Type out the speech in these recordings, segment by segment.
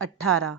18।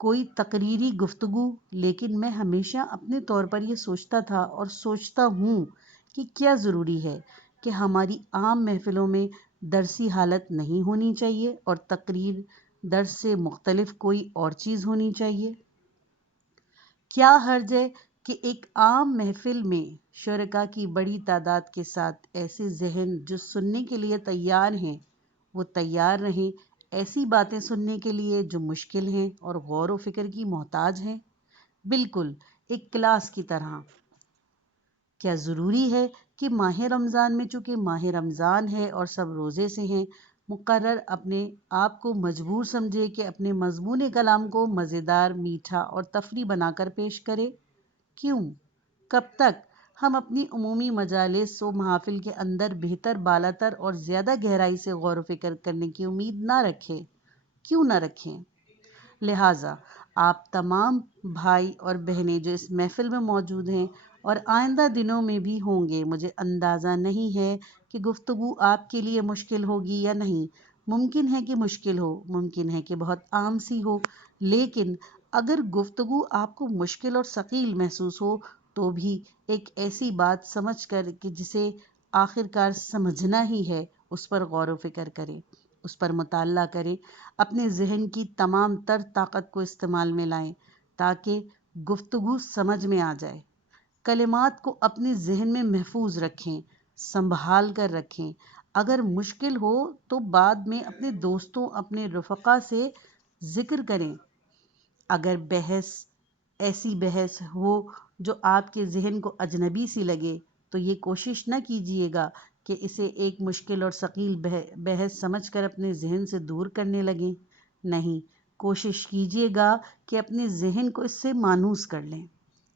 کوئی تقریری گفتگو، لیکن میں ہمیشہ اپنے طور پر یہ سوچتا تھا اور سوچتا ہوں کہ کیا ضروری ہے کہ ہماری عام محفلوں میں درسی حالت نہیں ہونی چاہیے اور تقریر درس سے مختلف کوئی اور چیز ہونی چاہیے؟ کیا حرج ہے کہ ایک عام محفل میں شرکاء کی بڑی تعداد کے ساتھ ایسے ذہن جو سننے کے لیے تیار ہیں وہ تیار رہیں، ایسی باتیں سننے کے لیے جو مشکل ہیں اور غور و فکر کی محتاج ہیں؟ بالکل ایک کلاس کی طرح۔ کیا ضروری ہے کہ ماہ رمضان میں چونکہ ماہ رمضان ہے اور سب روزے سے ہیں، مقرر اپنے آپ کو مجبور سمجھے کہ اپنے مضمون کلام کو مزیدار، میٹھا اور تفریح بنا کر پیش کرے؟ کیوں؟ کب تک ہم اپنی عمومی مجالس و محافل کے اندر بہتر، بالاتر اور زیادہ گہرائی سے غور و فکر کرنے کی امید نہ رکھیں؟ کیوں نہ رکھیں؟ لہٰذا آپ تمام بھائی اور بہنیں جو اس محفل میں موجود ہیں اور آئندہ دنوں میں بھی ہوں گے، مجھے اندازہ نہیں ہے کہ گفتگو آپ کے لیے مشکل ہوگی یا نہیں۔ ممکن ہے کہ مشکل ہو، ممکن ہے کہ بہت عام سی ہو، لیکن اگر گفتگو آپ کو مشکل اور ثقیل محسوس ہو تو بھی ایک ایسی بات سمجھ کر کہ جسے آخر کار سمجھنا ہی ہے، اس پر غور و فکر کریں، اس پر مطالعہ کریں، اپنے ذہن کی تمام تر طاقت کو استعمال میں لائیں تاکہ گفتگو سمجھ میں آ جائے۔ کلمات کو اپنے ذہن میں محفوظ رکھیں، سنبھال کر رکھیں۔ اگر مشکل ہو تو بعد میں اپنے دوستوں، اپنے رفقا سے ذکر کریں۔ اگر ایسی بحث ہو جو آپ کے ذہن کو اجنبی سی لگے تو یہ کوشش نہ کیجیے گا کہ اسے ایک مشکل اور ثقیل بحث سمجھ کر اپنے ذہن سے دور کرنے لگیں۔ نہیں، کوشش کیجیے گا کہ اپنے ذہن کو اس سے مانوس کر لیں۔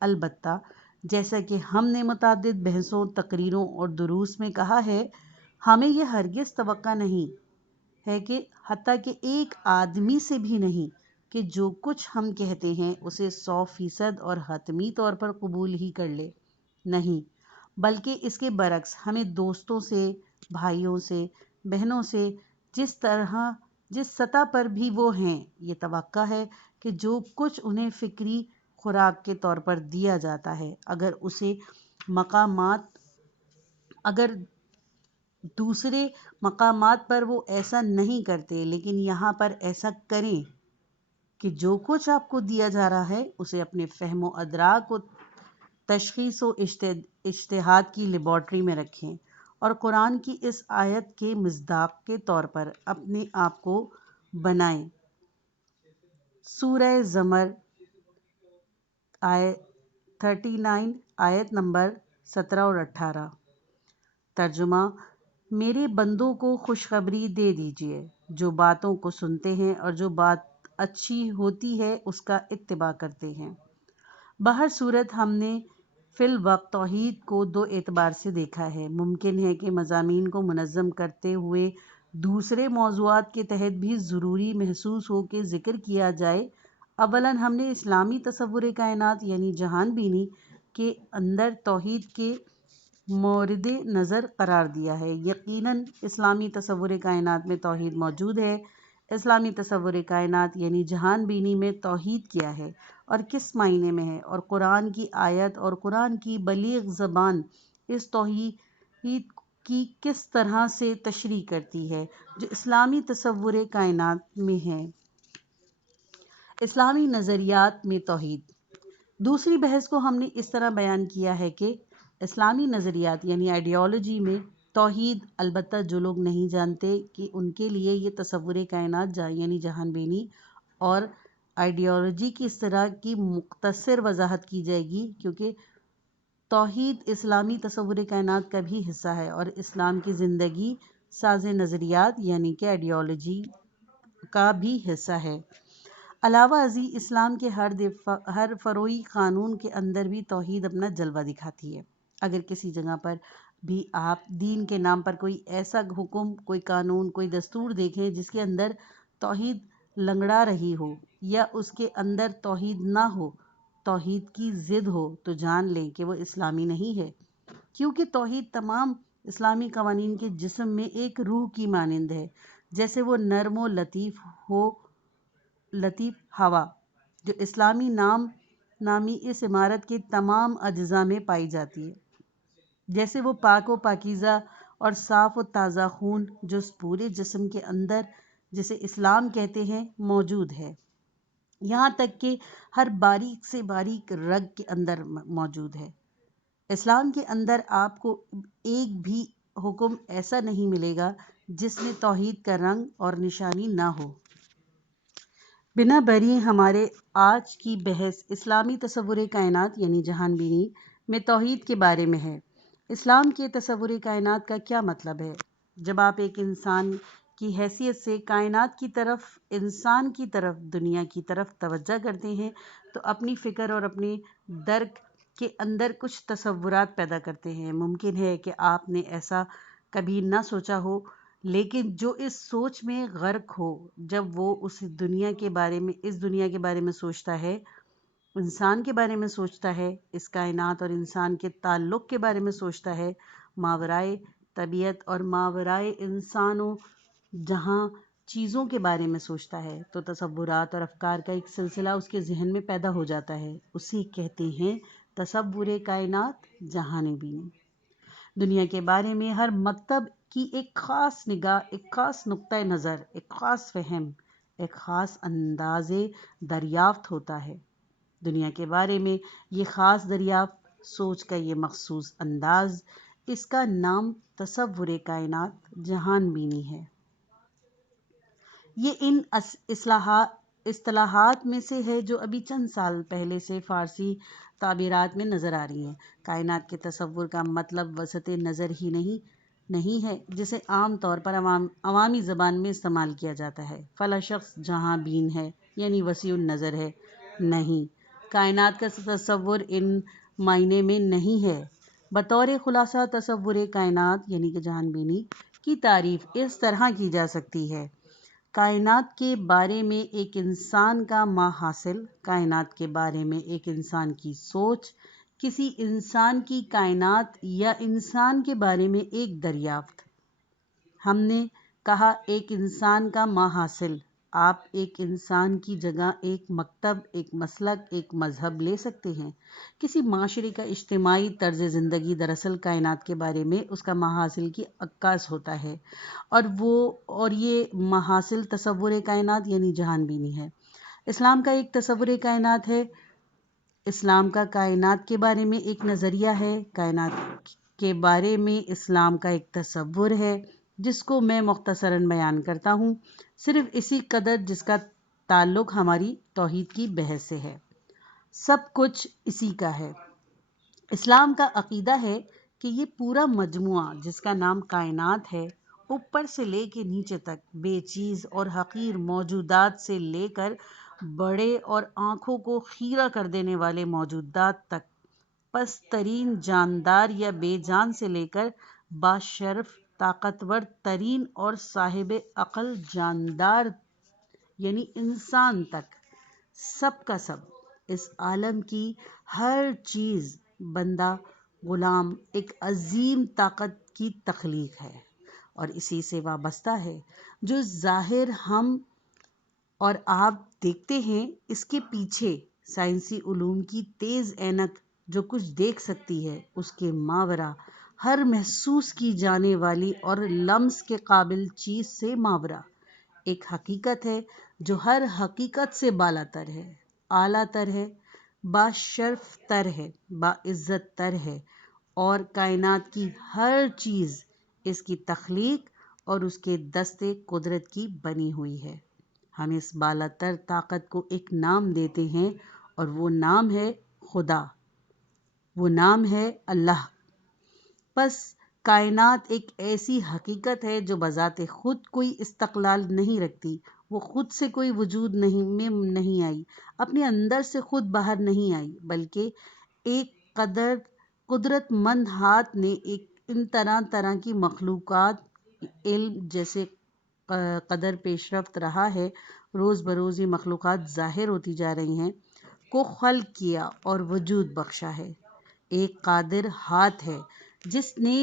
البتہ جیسا کہ ہم نے متعدد بحثوں، تقریروں اور دروس میں کہا ہے، ہمیں یہ ہرگز توقع نہیں ہے کہ حتیٰ کہ ایک آدمی سے بھی نہیں کہ جو کچھ ہم کہتے ہیں اسے 100% اور حتمی طور پر قبول ہی کر لے۔ نہیں، بلکہ اس کے برعکس ہمیں دوستوں سے، بھائیوں سے، بہنوں سے، جس سطح پر بھی وہ ہیں، یہ توقع ہے کہ جو کچھ انہیں فکری خوراک کے طور پر دیا جاتا ہے، اگر دوسرے مقامات پر وہ ایسا نہیں کرتے لیکن یہاں پر ایسا کریں کہ جو کچھ آپ کو دیا جا رہا ہے اسے اپنے فہم و ادراک و تشخیص و اجتہاد کی لیبارٹری میں رکھیں اور قرآن کی اس آیت کے مصداق کے طور پر اپنے آپ کو بنائیں۔ سورہ زمر 39 آیت نمبر 17 اور 18۔ ترجمہ: میرے بندوں کو خوشخبری دے دیجئے جو باتوں کو سنتے ہیں اور جو بات اچھی ہوتی ہے اس کا اتباع کرتے ہیں۔ بہر صورت ہم نے فی الوقت توحید کو دو اعتبار سے دیکھا ہے۔ ممکن ہے کہ مضامین کو منظم کرتے ہوئے دوسرے موضوعات کے تحت بھی ضروری محسوس ہو کہ ذکر کیا جائے۔ اولاً ہم نے اسلامی تصور کائنات یعنی جہان بینی کے اندر توحید کے مورد نظر قرار دیا ہے۔ یقیناً اسلامی تصور کائنات میں توحید موجود ہے۔ اسلامی تصور کائنات یعنی جہان بینی میں توحید کیا ہے اور کس معنی میں ہے، اور قرآن کی آیت اور قرآن کی بلیغ زبان اس توحید کی کس طرح سے تشریح کرتی ہے جو اسلامی تصور کائنات میں ہے۔ اسلامی نظریات میں توحید۔ دوسری بحث کو ہم نے اس طرح بیان کیا ہے کہ اسلامی نظریات یعنی آئیڈیالوجی میں توحید، البتہ جو لوگ نہیں جانتے کہ ان کے لیے یہ تصور کائنات یعنی جہان بینی اور آئیڈیالوجی کی اس طرح کی مختصر وضاحت کی جائے گی، کیونکہ توحید اسلامی تصور کائنات کا بھی حصہ ہے اور اسلام کی زندگی ساز نظریات یعنی کہ آئیڈیالوجی کا بھی حصہ ہے۔ علاوہ ازیں اسلام کے ہر فروعی قانون کے اندر بھی توحید اپنا جلوہ دکھاتی ہے۔ اگر کسی جگہ پر بھی آپ دین کے نام پر کوئی ایسا حکم، کوئی قانون، کوئی دستور دیکھیں جس کے اندر توحید لنگڑا رہی ہو یا اس کے اندر توحید نہ ہو، توحید کی ضد ہو، تو جان لیں کہ وہ اسلامی نہیں ہے، کیونکہ توحید تمام اسلامی قوانین کے جسم میں ایک روح کی مانند ہے، جیسے وہ نرم و لطیف ہوا۔ جو اسلامی نامی اس عمارت کے تمام اجزاء میں پائی جاتی ہے، جیسے وہ پاک و پاکیزہ اور صاف و تازہ خون جو اس پورے جسم کے اندر، جسے اسلام کہتے ہیں، موجود ہے، یہاں تک کہ ہر باریک سے باریک رگ کے اندر موجود ہے۔ اسلام کے اندر آپ کو ایک بھی حکم ایسا نہیں ملے گا جس میں توحید کا رنگ اور نشانی نہ ہو۔ بنا بری ہمارے آج کی بحث اسلامی تصور کائنات یعنی جہان بینی میں توحید کے بارے میں ہے۔ اسلام کے تصور کائنات کا کیا مطلب ہے؟ جب آپ ایک انسان کی حیثیت سے کائنات کی طرف، انسان کی طرف، دنیا کی طرف توجہ کرتے ہیں تو اپنی فکر اور اپنے درک کے اندر کچھ تصورات پیدا کرتے ہیں۔ ممکن ہے کہ آپ نے ایسا کبھی نہ سوچا ہو، لیکن جو اس سوچ میں غرق ہو، جب وہ اس دنیا کے بارے میں سوچتا ہے، انسان کے بارے میں سوچتا ہے، اس کائنات اور انسان کے تعلق کے بارے میں سوچتا ہے، ماورائے طبیعت اور ماورائے انسان و جہاں چیزوں کے بارے میں سوچتا ہے، تو تصورات اور افکار کا ایک سلسلہ اس کے ذہن میں پیدا ہو جاتا ہے۔ اسے کہتے ہیں تصور کائنات، جہان بینی۔ دنیا کے بارے میں ہر مکتب کی ایک خاص نگاہ، ایک خاص نقطۂ نظر، ایک خاص فہم، ایک خاص انداز دریافت ہوتا ہے۔ دنیا کے بارے میں یہ خاص دریافت، سوچ کا یہ مخصوص انداز، اس کا نام تصور کائنات، جہان بینی ہے۔ یہ ان اصطلاحات میں سے ہے جو ابھی چند سال پہلے سے فارسی تعبیرات میں نظر آ رہی ہیں۔ کائنات کے تصور کا مطلب وسعت نظر ہی نہیں ہے جسے عام طور پر عوامی زبان میں استعمال کیا جاتا ہے۔ فلاں شخص جہاں بین ہے یعنی وسیع النظر ہے، نہیں، کائنات کا تصور ان معنی میں نہیں ہے۔ بطور خلاصہ تصور کائنات یعنی کہ جہان بینی کی تعریف اس طرح کی جا سکتی ہے: کائنات کے بارے میں ایک انسان کا ماحصل، کائنات کے بارے میں ایک انسان کی سوچ، کسی انسان کی کائنات یا انسان کے بارے میں ایک دریافت۔ ہم نے کہا ایک انسان کا ماحصل، آپ ایک انسان کی جگہ ایک مکتب، ایک مسلک، ایک مذہب لے سکتے ہیں۔ کسی معاشرے کا اجتماعی طرز زندگی دراصل کائنات کے بارے میں اس کا ماحصل کی عکاس ہوتا ہے، اور یہ ماحصل تصور کائنات یعنی جہان بینی ہے۔ اسلام کا ایک تصور کائنات ہے۔ اسلام کا کائنات کے بارے میں ایک نظریہ ہے، کائنات کے بارے میں اسلام کا ایک تصور ہے، جس کو میں مختصراً بیان کرتا ہوں، صرف اسی قدر جس کا تعلق ہماری توحید کی بحث سے ہے۔ سب کچھ اسی کا ہے۔ اسلام کا عقیدہ ہے کہ یہ پورا مجموعہ جس کا نام کائنات ہے، اوپر سے لے کے نیچے تک، بے چیز اور حقیر موجودات سے لے کر بڑے اور آنکھوں کو خیرہ کر دینے والے موجودات تک، پست ترین جاندار یا بے جان سے لے کر باشرف طاقتور ترین اور صاحب عقل جاندار یعنی انسان تک، سب کا سب، اس عالم کی ہر چیز، بندہ، غلام، ایک عظیم طاقت کی تخلیق ہے اور اسی سے وابستہ ہے۔ جو ظاہر ہم اور آپ دیکھتے ہیں، اس کے پیچھے سائنسی علوم کی تیز عینک جو کچھ دیکھ سکتی ہے، اس کے ماورا ہر محسوس کی جانے والی اور لمس کے قابل چیز سے ماورا ایک حقیقت ہے جو ہر حقیقت سے بالا تر ہے، اعلیٰ تر ہے، باشرف تر ہے، باعزت تر ہے، اور کائنات کی ہر چیز اس کی تخلیق اور اس کے دست قدرت کی بنی ہوئی ہے۔ ہم اس بالا تر طاقت کو ایک نام دیتے ہیں اور وہ نام ہے خدا، وہ نام ہے اللہ۔ پس کائنات ایک ایسی حقیقت ہے جو بذات خود کوئی استقلال نہیں رکھتی، وہ خود سے کوئی وجود میں نہیں آئی، اپنے اندر سے خود باہر نہیں آئی، بلکہ ایک قدرت مند ہاتھ نے ان طرح طرح کی مخلوقات، علم جیسے قدر پیش رفت رہا ہے، روز بروز یہ مخلوقات ظاہر ہوتی جا رہی ہیں، کو خلق کیا اور وجود بخشا ہے۔ ایک قادر ہاتھ ہے جس نے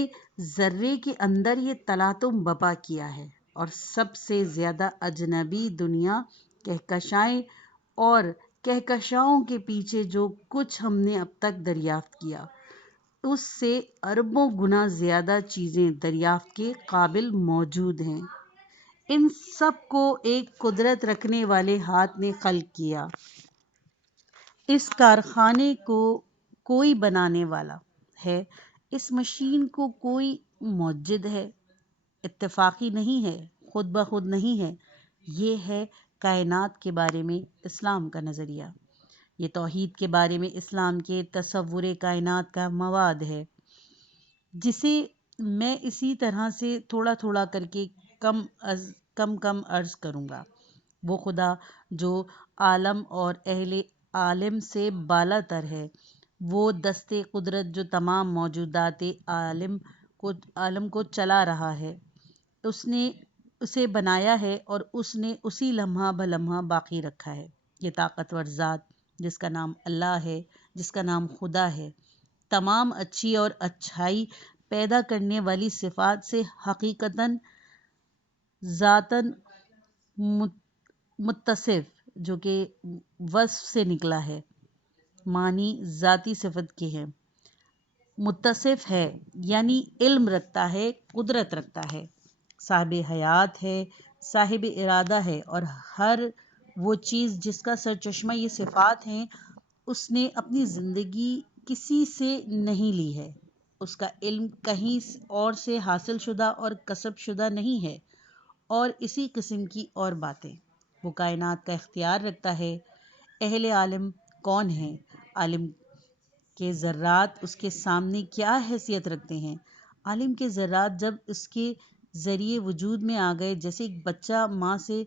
ذرے کے اندر یہ تلاطم بپا کیا ہے اور سب سے زیادہ اجنبی دنیا، کہکشائیں اور کہکشاؤں کے پیچھے جو کچھ ہم نے اب تک دریافت کیا اس سے اربوں گنا زیادہ چیزیں دریافت کے قابل موجود ہیں۔ ان سب کو ایک قدرت رکھنے والے ہاتھ نے خلق کیا۔ اس کارخانے کو کوئی بنانے والا ہے، اس مشین کو کوئی موجد ہے، اتفاقی نہیں ہے، خود بخود نہیں ہے۔ یہ ہے کائنات کے بارے میں اسلام کا نظریہ۔ یہ توحید کے بارے میں اسلام کے تصور کائنات کا مواد ہے، جسے میں اسی طرح سے تھوڑا تھوڑا کر کے کم عرض کروں گا۔ وہ خدا جو عالم اور اہل عالم سے بالا تر ہے، وہ دست قدرت جو تمام موجودات عالم کو چلا رہا ہے، اس نے اسے بنایا ہے اور اس نے اسی لمحہ بلمحہ باقی رکھا ہے۔ یہ طاقتور ذات جس کا نام اللہ ہے، جس کا نام خدا ہے، تمام اچھی اور اچھائی پیدا کرنے والی صفات سے حقیقتاً ذاتاً متصف، جو کہ وصف سے نکلا ہے، معنی ذاتی صفت کے ہیں۔ متصف ہے یعنی علم رکھتا ہے، قدرت رکھتا ہے، صاحب حیات ہے، صاحب ارادہ ہے، اور ہر وہ چیز جس کا سرچشمہ یہ صفات ہیں اس نے اپنی زندگی کسی سے نہیں لی ہے، اس کا علم کہیں اور سے حاصل شدہ اور کسب شدہ نہیں ہے، اور اسی قسم کی اور باتیں۔ وہ کائنات کا اختیار رکھتا ہے۔ اہل عالم کون ہیں؟ عالم کے ذرات اس کے سامنے کیا حیثیت رکھتے ہیں؟ عالم کے ذرات جب اس کے ذریعے وجود میں آ گئے، جیسے ایک بچہ ماں سے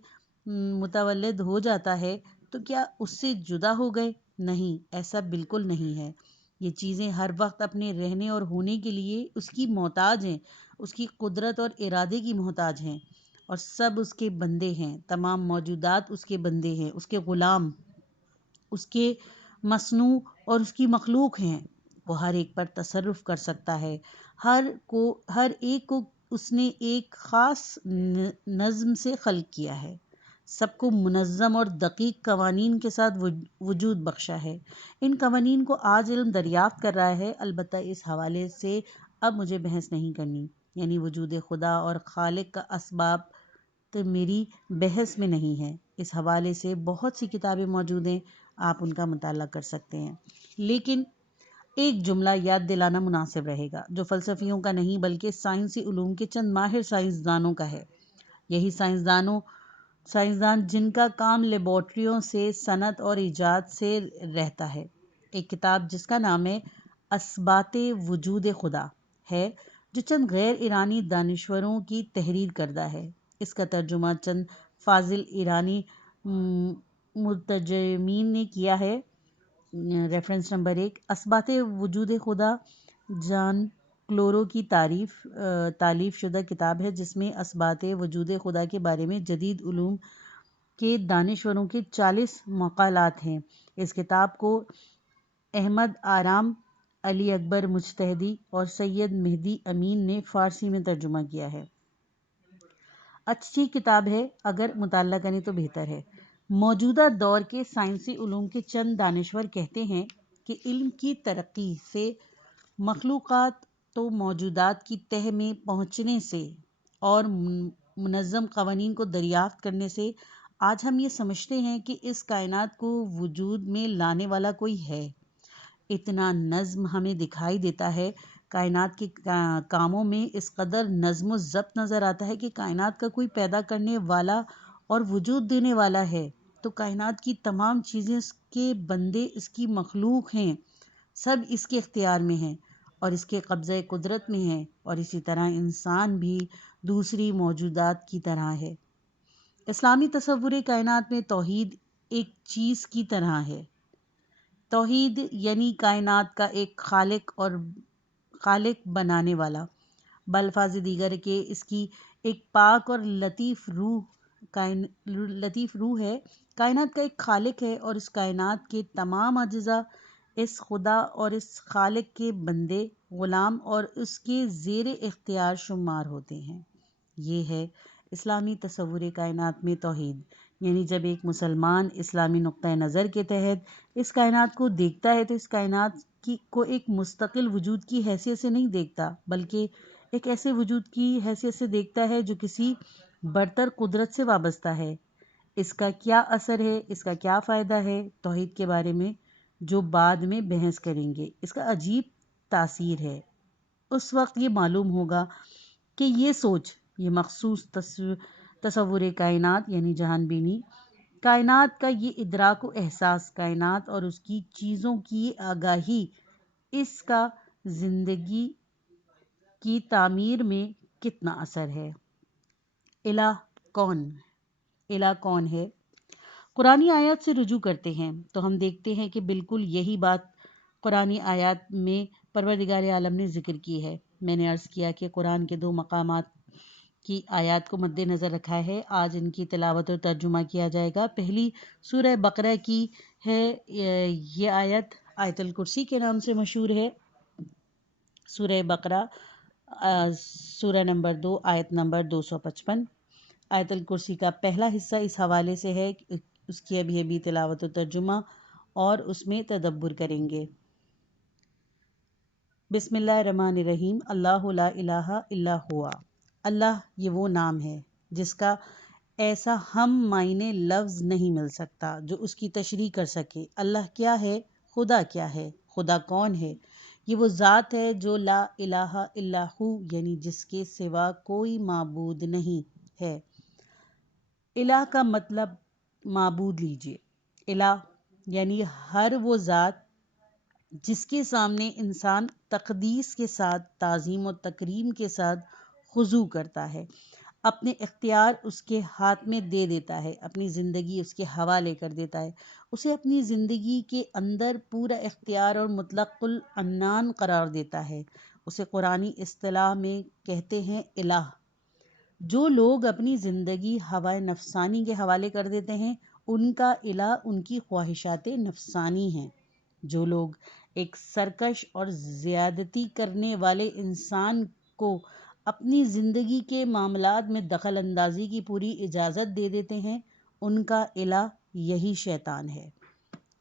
متولد ہو جاتا ہے، تو کیا اس سے جدا ہو گئے؟ نہیں، ایسا بالکل نہیں ہے۔ یہ چیزیں ہر وقت اپنے رہنے اور ہونے کے لیے اس کی محتاج ہیں، اس کی قدرت اور ارادے کی محتاج ہیں، اور سب اس کے بندے ہیں۔ تمام موجودات اس کے بندے ہیں، اس کے غلام، اس کے مصنوع اور اس کی مخلوق ہیں۔ وہ ہر ایک پر تصرف کر سکتا ہے۔ ہر ایک کو اس نے ایک خاص نظم سے خلق کیا ہے، سب کو منظم اور دقیق قوانین کے ساتھ وجود بخشا ہے۔ ان قوانین کو آج علم دریافت کر رہا ہے، البتہ اس حوالے سے اب مجھے بحث نہیں کرنی، یعنی وجود خدا اور خالق کا اسباب تو میری بحث میں نہیں ہے۔ اس حوالے سے بہت سی کتابیں موجود ہیں، آپ ان کا مطالعہ کر سکتے ہیں، لیکن ایک جملہ یاد دلانا مناسب رہے گا، جو فلسفیوں کا نہیں بلکہ سائنسی علوم کے چند ماہر سائنسدانوں کا ہے۔ یہی سائنسدان جن کا کام لیبارٹریوں سے صنعت اور ایجاد سے رہتا ہے۔ ایک کتاب جس کا نام ہے اثبات وجود خدا ہے، جو چند غیر ایرانی دانشوروں کی تحریر کردہ ہے۔ اس کا ترجمہ چند فاضل ایرانی مترجمین نے کیا ہے۔ ریفرنس نمبر 1، اثبات وجود خدا جان کلورو کی تالیف شدہ کتاب ہے، جس میں اثبات وجود خدا کے بارے میں جدید علوم کے دانشوروں کے 40 مقالات ہیں۔ اس کتاب کو احمد آرام، علی اکبر مجتہدی اور سید مہدی امین نے فارسی میں ترجمہ کیا ہے۔ اچھی کتاب ہے، اگر مطالعہ کریں تو بہتر ہے۔ موجودہ دور کے سائنسی علوم کے چند دانشور کہتے ہیں کہ علم کی ترقی سے، مخلوقات تو موجودات کی تہہ میں پہنچنے سے اور منظم قوانین کو دریافت کرنے سے، آج ہم یہ سمجھتے ہیں کہ اس کائنات کو وجود میں لانے والا کوئی ہے۔ اتنا نظم ہمیں دکھائی دیتا ہے، کائنات کے کاموں میں اس قدر نظم و ضبط نظر آتا ہے کہ کائنات کا کوئی پیدا کرنے والا اور وجود دینے والا ہے، تو کائنات کی تمام چیزیں اس کے بندے، اس کی مخلوق ہیں، سب اس کے اختیار میں ہیں اور اس کے قبضہ قدرت میں ہیں، اور اسی طرح انسان بھی دوسری موجودات کی طرح ہے۔ اسلامی تصور کائنات میں توحید ایک چیز کی طرح ہے۔ توحید یعنی کائنات کا ایک خالق بنانے والا، بالفاظ دیگر کہ اس کی ایک پاک اور لطیف روح ہے۔ کائنات کا ایک خالق ہے اور اس کائنات کے تمام اجزاء اس خدا اور اس خالق کے بندے، غلام اور اس کے زیر اختیار شمار ہوتے ہیں۔ یہ ہے اسلامی تصور کائنات میں توحید۔ یعنی جب ایک مسلمان اسلامی نقطۂ نظر کے تحت اس کائنات کو دیکھتا ہے تو اس کائنات کو ایک مستقل وجود کی حیثیت سے نہیں دیکھتا، بلکہ ایک ایسے وجود کی حیثیت سے دیکھتا ہے جو کسی برتر قدرت سے وابستہ ہے۔ اس کا کیا اثر ہے، اس کا کیا فائدہ ہے، توحید کے بارے میں جو بعد میں بحث کریں گے، اس کا عجیب تاثیر ہے۔ اس وقت یہ معلوم ہوگا کہ یہ سوچ، یہ مخصوص تصور کائنات یعنی جہان بینی، کائنات کا یہ ادراک و احساس، کائنات اور اس کی چیزوں کی آگاہی، اس کا زندگی کی تعمیر میں کتنا اثر ہے۔ الہ کون ہے؟ قرآنی آیات سے رجوع کرتے ہیں تو ہم دیکھتے ہیں کہ بالکل یہی بات قرآنی آیات میں پروردگار عالم نے ذکر کی ہے۔ میں نے عرض کیا کہ قرآن کے 2 مقامات کی آیات کو مد نظر رکھا ہے، آج ان کی تلاوت اور ترجمہ کیا جائے گا۔ پہلی سورہ بقرہ کی ہے، یہ آیت آیت الکرسی کے نام سے مشہور ہے۔ سورہ بقرہ سورہ نمبر 2 آیت نمبر 255۔ آیت الکرسی کا پہلا حصہ اس حوالے سے ہے، اس کی ابھی تلاوت و ترجمہ اور اس میں تدبر کریں گے۔ بسم اللہ الرحمن الرحیم۔ اللہ لا الہ الا ہوا۔ اللہ یہ وہ نام ہے جس کا ایسا ہم معنی لفظ نہیں مل سکتا جو اس کی تشریح کر سکے۔ اللہ کیا ہے؟ خدا کیا ہے؟ خدا کون ہے؟ یہ وہ ذات ہے جو لا الہ الا ہو، یعنی جس کے سوا کوئی معبود نہیں ہے۔ الہ کا مطلب معبود لیجئے۔ الہ یعنی ہر وہ ذات جس کے سامنے انسان تقدیس کے ساتھ، تعظیم و تکریم کے ساتھ خضوع کرتا ہے، اپنے اختیار اس کے ہاتھ میں دے دیتا ہے، اپنی زندگی اس کے حوالے کر دیتا ہے، اسے اپنی زندگی کے اندر پورا اختیار اور مطلق العنان قرار دیتا ہے۔ اسے قرآنی اصطلاح میں کہتے ہیں الہ۔ جو لوگ اپنی زندگی ہوائے نفسانی کے حوالے کر دیتے ہیں، ان کا الہ ان کی خواہشات نفسانی ہیں۔ جو لوگ ایک سرکش اور زیادتی کرنے والے انسان کو اپنی زندگی کے معاملات میں دخل اندازی کی پوری اجازت دے دیتے ہیں، ان کا الہ یہی شیطان ہے۔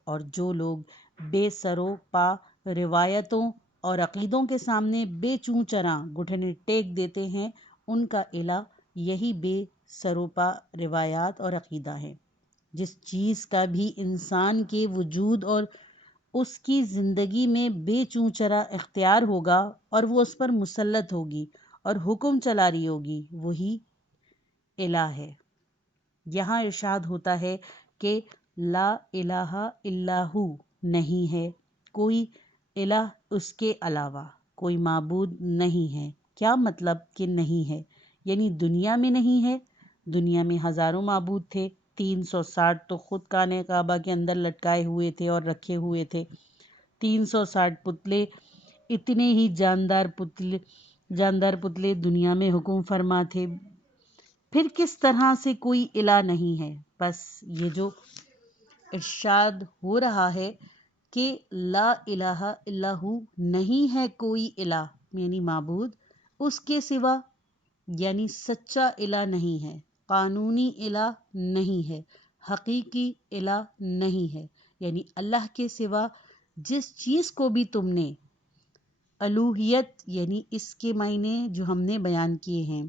اور جو لوگ بے سر و پا روایتوں اور عقیدوں کے سامنے بے چوں چراں گھٹنے ٹیک دیتے ہیں، ان کا الہ یہی بے سر و پا روایات اور عقیدہ ہے۔ جس چیز کا بھی انسان کے وجود اور اس کی زندگی میں بے چوں چرا اختیار ہوگا اور وہ اس پر مسلط ہوگی اور حکم چلا رہی ہوگی، وہی الہ ہے۔ یہاں ارشاد ہوتا ہے کہ لا الہ الا ہو، نہیں ہے کوئی الہ اس کے علاوہ، کوئی معبود نہیں ہے۔ کیا مطلب کہ نہیں ہے؟ یعنی دنیا میں نہیں ہے۔ دنیا میں ہزاروں معبود تھے، 360 تو خود خانہ کعبہ کے اندر لٹکائے ہوئے تھے اور رکھے ہوئے تھے، 360 پتلے، اتنے ہی جاندار پتلے دنیا میں حکم فرما تھے۔ پھر کس طرح سے کوئی الہ نہیں ہے؟ بس یہ جو ارشاد ہو رہا ہے کہ لا الہ الا ہو، نہیں ہے کوئی الہ یعنی معبود اس کے سوا، یعنی سچا الہ نہیں ہے، قانونی الہ نہیں ہے، حقیقی الہ نہیں ہے، یعنی اللہ کے سوا جس چیز کو بھی تم نے الوہیت یعنی اس کے معنی جو ہم نے بیان کیے ہیں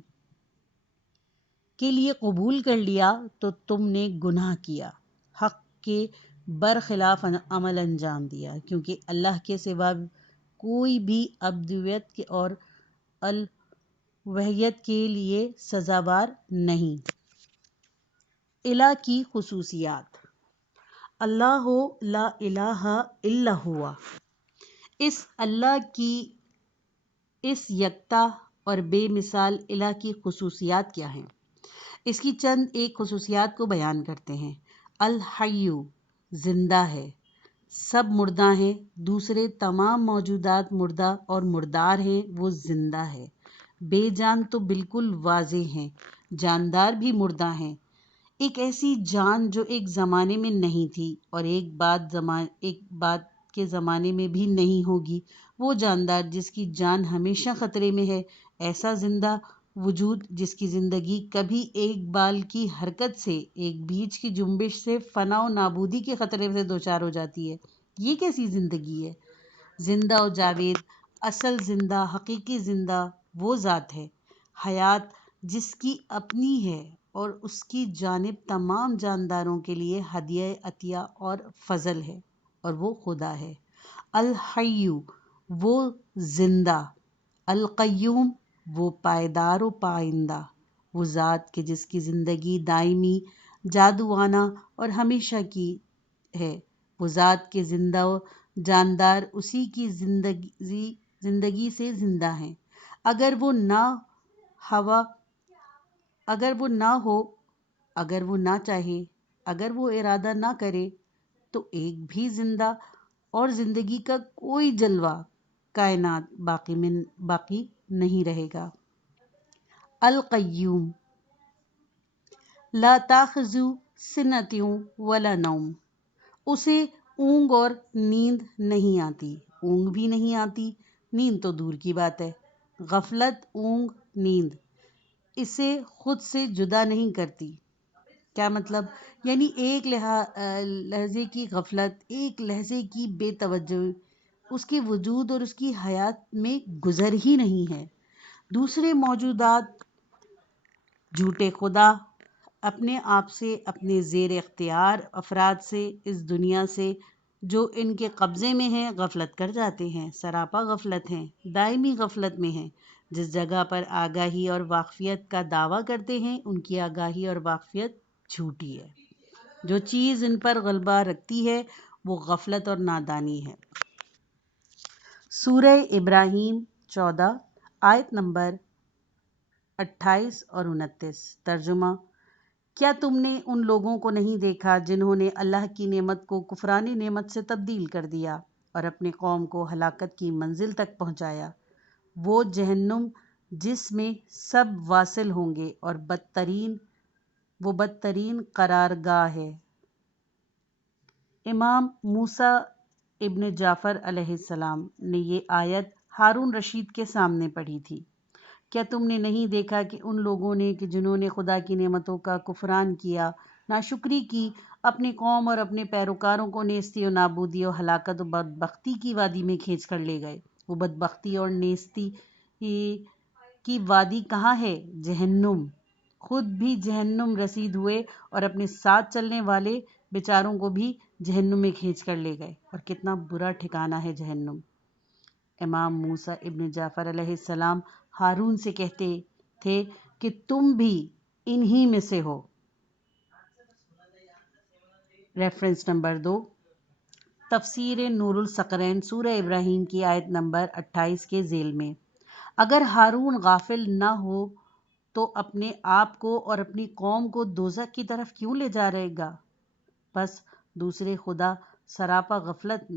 کے لیے قبول کر لیا تو تم نے گناہ کیا، حق کے برخلاف عمل انجام دیا، کیونکہ اللہ کے سوا کوئی بھی ابدیت اور الوہیت کے لیے سزاوار نہیں۔ الہ کی خصوصیات۔ اللہ لا الہ الا ہوا۔ اس اللہ کی اس یکتا اور بے مثال الہ کی خصوصیات کیا ہیں؟ اس کی چند ایک خصوصیات کو بیان کرتے ہیں۔ الحی، زندہ ہے، سب مردہ ہیں، دوسرے تمام موجودات مردہ اور مردار ہیں، وہ زندہ ہے۔ بے جان تو بالکل واضح ہیں، جاندار بھی مردہ ہیں۔ ایک ایسی جان جو ایک زمانے میں نہیں تھی اور ایک بات کے زمانے میں بھی نہیں ہوگی، وہ جاندار جس کی جان ہمیشہ خطرے میں ہے، ایسا زندہ وجود جس کی زندگی کبھی ایک بال کی حرکت سے، ایک بیج کی جنبش سے فنا و نابودی کے خطرے سے دوچار ہو جاتی ہے، یہ کیسی زندگی ہے؟ زندہ و جاوید، اصل زندہ، حقیقی زندہ وہ ذات ہے، حیات جس کی اپنی ہے اور اس کی جانب تمام جانداروں کے لیے ہدیہ عطیہ اور فضل ہے، اور وہ خدا ہے۔ الحی وہ زندہ، القیوم وہ پائیدار و پائندہ، وہ ذات کہ جس کی زندگی دائمی، جادوانہ اور ہمیشہ کی ہے، وہ ذات کے زندہ و جاندار اسی کی زندگی سے زندہ ہیں۔ اگر وہ نہ ہو، اگر وہ نہ چاہے، اگر وہ ارادہ نہ کرے تو ایک بھی زندہ اور زندگی کا کوئی جلوہ کائنات باقی نہیں رہے گا۔ القیوم لا تاخذو سنۃ ولا نوم، اسے اونگ اور نیند نہیں آتی، اونگ بھی نہیں آتی، نیند تو دور کی بات ہے۔ غفلت، اونگ، نیند اسے خود سے جدا نہیں کرتی۔ کیا مطلب؟ یعنی ایک لہجے کی غفلت، ایک لہجے کی بے توجہی اس کے وجود اور اس کی حیات میں گزر ہی نہیں ہے۔ دوسرے موجودات جھوٹے خدا اپنے آپ سے، اپنے زیر اختیار افراد سے، اس دنیا سے جو ان کے قبضے میں ہیں غفلت کر جاتے ہیں، سراپا غفلت ہیں، دائمی غفلت میں ہیں۔ جس جگہ پر آگاہی اور واقفیت کا دعویٰ کرتے ہیں ان کی آگاہی اور واقفیت جھوٹی ہے۔ جو چیز ان پر غلبہ رکھتی ہے وہ غفلت اور نادانی ہے۔ سورہ ابراہیم 14 آیت نمبر 28 اور 29۔ ترجمہ: کیا تم نے ان لوگوں کو نہیں دیکھا جنہوں نے اللہ کی نعمت کو کفرانی نعمت سے تبدیل کر دیا اور اپنے قوم کو ہلاکت کی منزل تک پہنچایا؟ وہ جہنم جس میں سب واصل ہوں گے اور بدترین قرارگاہ ہے۔ امام موسیٰ ابن جعفر علیہ السلام نے یہ آیت ہارون رشید کے سامنے پڑھی تھی۔ کیا تم نے نہیں دیکھا کہ ان لوگوں نے کہ جنہوں نے خدا کی نعمتوں کا کفران کیا، ناشکری کی، اپنی قوم اور اپنے پیروکاروں کو نیستی و نابودی و ہلاکت و بدبختی کی وادی میں کھینچ کر لے گئے؟ وہ بدبختی اور نیستی کی وادی کہاں ہے؟ جہنم۔ خود بھی جہنم رسید ہوئے اور اپنے ساتھ چلنے والے بیچاروں کو بھی جہنم میں کھینچ کر لے گئے، اور کتنا برا ٹھکانہ ہے جہنم۔ امام موسیٰ ابن جعفر علیہ السلام ہارون سے کہتے تھے کہ تم بھی انہی میں سے ہو۔ ریفرنس نمبر 2، تفسیر نور الثقلین سورہ ابراہیم کی آیت نمبر 28 کے ذیل میں۔ اگر ہارون غافل نہ ہو تو اپنے آپ کو اور اپنی قوم کو دوزخ کی طرف کیوں لے جا رہے گا؟ بس دوسرے خدا سراپا غفلت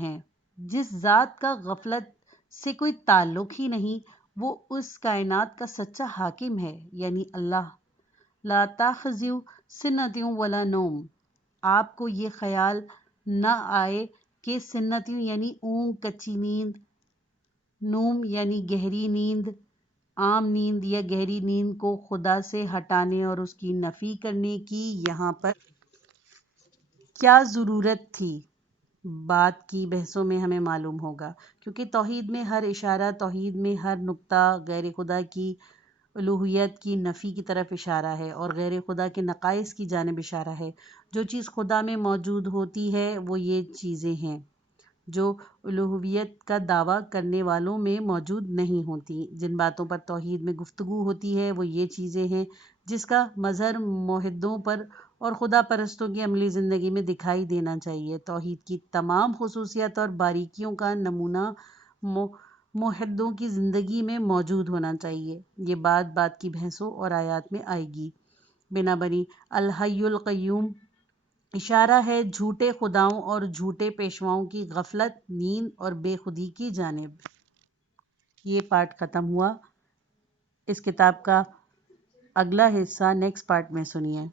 ہیں۔ جس ذات کا غفلت سے کوئی تعلق ہی نہیں، وہ اس کائنات کا سچا حاکم ہے، یعنی اللہ۔ لا تاخذو سنۃ ولا نوم، آپ کو یہ خیال نہ آئے کہ سنۃ یعنی اونگ، کچی نیند، نوم یعنی گہری نیند، عام نیند یا گہری نیند کو خدا سے ہٹانے اور اس کی نفی کرنے کی یہاں پر کیا ضرورت تھی؟ بات کی بحثوں میں ہمیں معلوم ہوگا، کیونکہ توحید میں ہر اشارہ، توحید میں ہر نقطہ غیر خدا کی الوہیت کی نفی کی طرف اشارہ ہے اور غیر خدا کے نقائص کی جانب اشارہ ہے۔ جو چیز خدا میں موجود ہوتی ہے وہ یہ چیزیں ہیں جو الوہیت کا دعویٰ کرنے والوں میں موجود نہیں ہوتی۔ جن باتوں پر توحید میں گفتگو ہوتی ہے وہ یہ چیزیں ہیں جس کا مظہر موحدوں پر اور خدا پرستوں کی عملی زندگی میں دکھائی دینا چاہیے۔ توحید کی تمام خصوصیات اور باریکیوں کا نمونہ موحدوں کی زندگی میں موجود ہونا چاہیے۔ یہ بات کی بحثوں اور آیات میں آئے گی۔ بنابراین الحی القیوم اشارہ ہے جھوٹے خداؤں اور جھوٹے پیشواؤں کی غفلت، نیند اور بے خودی کی جانب۔ یہ پارٹ ختم ہوا۔ اس کتاب کا اگلا حصہ نیکسٹ پارٹ میں سنیے۔